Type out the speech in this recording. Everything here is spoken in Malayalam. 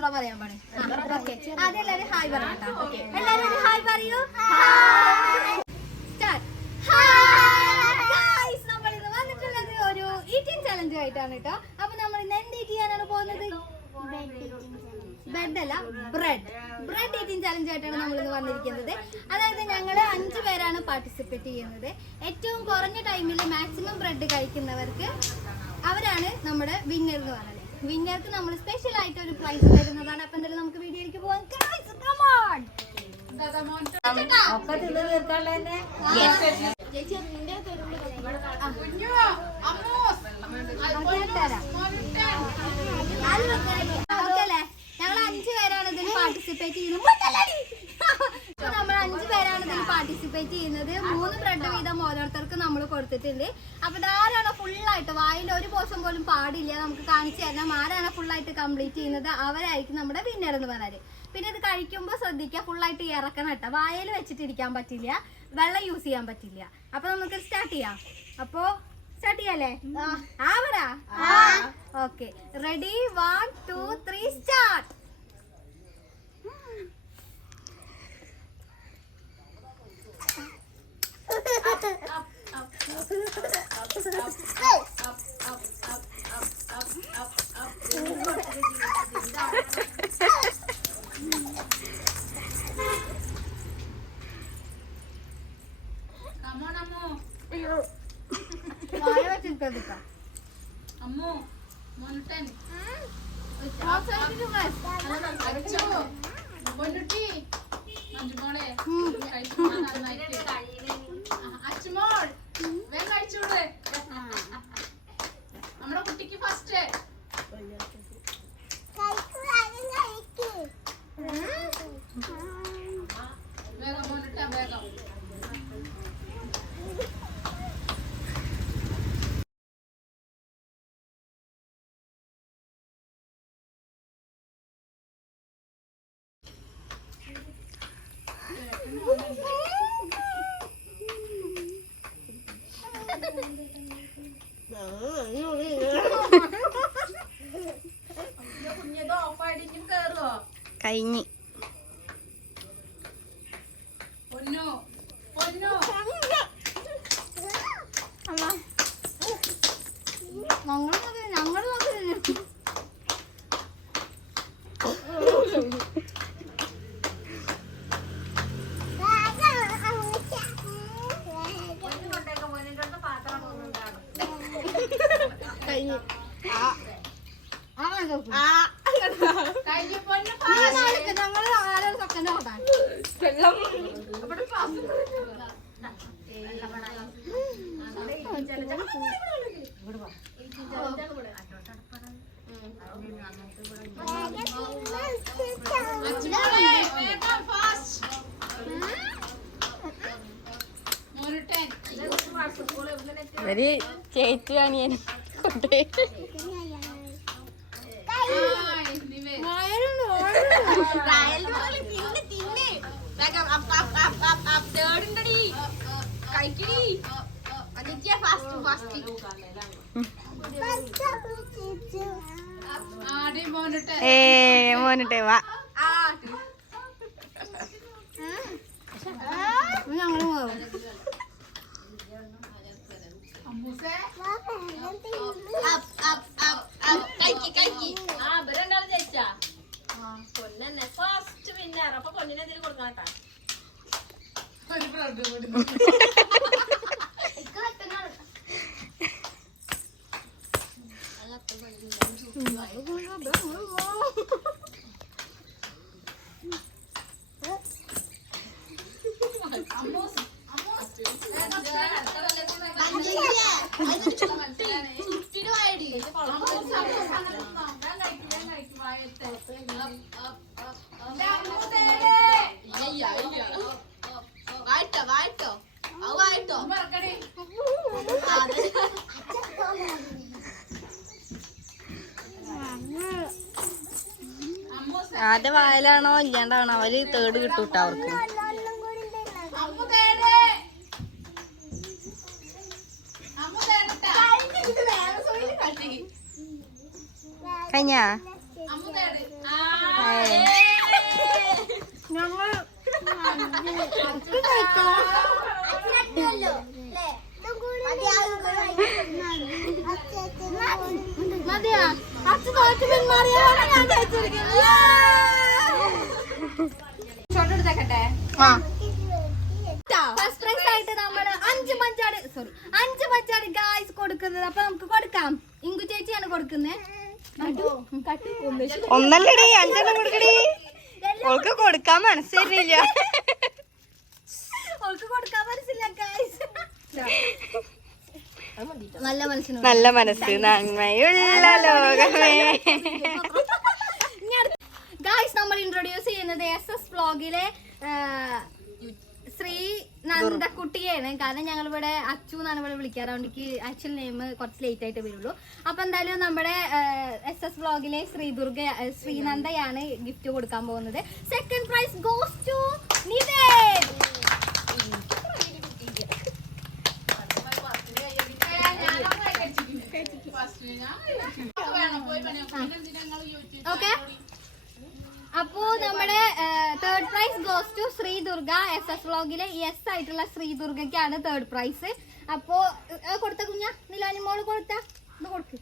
ഇൻട്രോ പറയാൻ പാടെ. ആദ്യം എല്ലാവരും ഹായ് പറയണ്ട. എല്ലാവരും ഒരു ഹായ് പറയൂ. നമ്മളിത് വന്നിട്ടുള്ളത് ഒരു ഈറ്റിംഗ് ചലഞ്ച് ആയിട്ടാണ് കേട്ടോ. അപ്പൊ നമ്മൾ ഇന്ന് എന്ത് ഈറ്റ് ചെയ്യാനാണ് പോകുന്നത്? ബ്രെഡ് അല്ല, ബ്രെഡ് ഈറ്റിംഗ് ചലഞ്ച് ആയിട്ടാണ് നമ്മൾ ഇന്ന് വന്നിരിക്കുന്നത്. അതായത് ഞങ്ങൾ 5 പേരാണ് പാർട്ടിസിപ്പേറ്റ് ചെയ്യുന്നത്. ഏറ്റവും കുറഞ്ഞ ടൈമിൽ മാക്സിമം ബ്രെഡ് കഴിക്കുന്നവർക്ക് അവരാണ് നമ്മുടെ വിന്നർ എന്ന് പറയുന്നത്. വിന്നർക്ക് നമ്മൾ സ്പെഷ്യൽ ആയിട്ട് ഒരു പ്രൈസ് തരുന്നതാണ്. അപ്പൊ എന്തായാലും നമുക്ക് വീഡിയോയിലേക്ക് പോകാം. ഞങ്ങൾ 5 പേരാണ് ഇതിൽ പാർട്ടിസിപ്പേറ്റ് ചെയ്യുന്നത്. നമ്മൾ 5 പേരാണ് ഇതിൽ പാർട്ടിസിപ്പേറ്റ് ചെയ്യുന്നത്. 3 ബ്രെഡ് വീതം ഓരോരുത്തർക്ക് നമ്മൾ കൊടുത്തിട്ടുണ്ട്. അപ്പൊ ആരാണ് ഫുള്ളായിട്ട് വായിൽ ഒരു പോഷം പോലും പാടില്ല, നമുക്ക് കാണിച്ചു തരണം. ആരാണ് ഫുള്ളായിട്ട് കംപ്ലീറ്റ് ചെയ്യുന്നത് അവരായിരിക്കും നമ്മുടെ വിന്നർ എന്ന് പറഞ്ഞാല്. പിന്നെ ഇത് കഴിക്കുമ്പോൾ ശ്രദ്ധിക്കുക, ഫുള്ളായിട്ട് ഇറക്കണം കേട്ടോ. വായിൽ വെച്ചിട്ടിരിക്കാൻ പറ്റില്ല, വെള്ളം യൂസ് ചെയ്യാൻ പറ്റില്ല. അപ്പൊ നമുക്ക് സ്റ്റാർട്ട് ചെയ്യാം. അപ്പൊ സ്റ്റാർട്ട് ചെയ്യാല്ലേ? Okay, ready? 1 2 3 സ്റ്റാർട്ട്. നമ്മുടെ കുട്ടിക്ക് ഫസ്റ്റ് വേഗം മോനിട്ടാ വേഗം. കഴിഞ്ഞ് ഒരു ചേച്ചി അനിയൻ മോനിട്ടേ വാ. ഞങ്ങള് പോകും. First winner. അപ്പൊ പൊന്നിനെ എന്തെങ്കിലും കൊടുക്കണം. ആരുടെ വായിലാണോ ഇല്ലാണ്ടാണോ അവര് തേർഡ് കിട്ടൂട്ടോ അവർക്ക്. കഴിഞ്ഞാ മതിയാ അച്ഛ തോറ്റ് പിന്മാറിയാണ് ഞാൻ കഴിച്ചിരിക്കുന്നത്. ഷോട്ട് എടുത്തേക്കട്ടെ. ഫസ്റ്റ് പ്രൈസ് ആയിട്ട് നമ്മള് 5 മഞ്ചാട് ഗായ്സ് കൊടുക്കുന്നത്. അപ്പൊ നമുക്ക് കൊടുക്കാം. ഇങ്കു ചേച്ചിയാണ് കൊടുക്കുന്നത്. ഒന്നല്ലടി 5 കൊടുക്കടി. ഓൾക്ക് കൊടുക്കാൻ മനസ്സില്ല. ഓൾക്ക് കൊടുക്കാൻ മനസ്സില്ല ഗായ്സ്. നല്ല മനസ്സിന് നല്ല മനസ്സ് നന്മയുള്ള ലോകമേ. ഗായ്സ് നമ്മൾ ഇൻട്രൊഡ്യൂസ് ചെയ്യുന്നത് SS വ്ലോഗിലെ ശ്രീ നന്ദക്കുട്ടിയാണ്. കാരണം ഞങ്ങൾ ഇവിടെ അച്ചു എന്നാണ് ഇവിടെ വിളിക്കാറ്. അതുകൊണ്ട് ആക്ച്വൽ നെയിം കുറച്ച് ലേറ്റ് ആയിട്ട് വരുള്ളൂ. അപ്പൊ എന്തായാലും നമ്മുടെ SS വ്ലോഗിലെ ശ്രീനന്ദയാണ് ഗിഫ്റ്റ് കൊടുക്കാൻ പോകുന്നത്. Second prize goes to Nived. Okay, അപ്പോ നമ്മുടെ third prize goes to Shri Durga. SS വ്ലോഗിലെ യെസ് ആയിട്ടുള്ള ശ്രീ ദുർഗയ്ക്കാണ് തേർഡ് പ്രൈസ്. അപ്പോ കൊടുത്ത കുഞ്ഞ നിലാനി മോള് കൊടുത്ത ഇത് കൊടുക്ക്.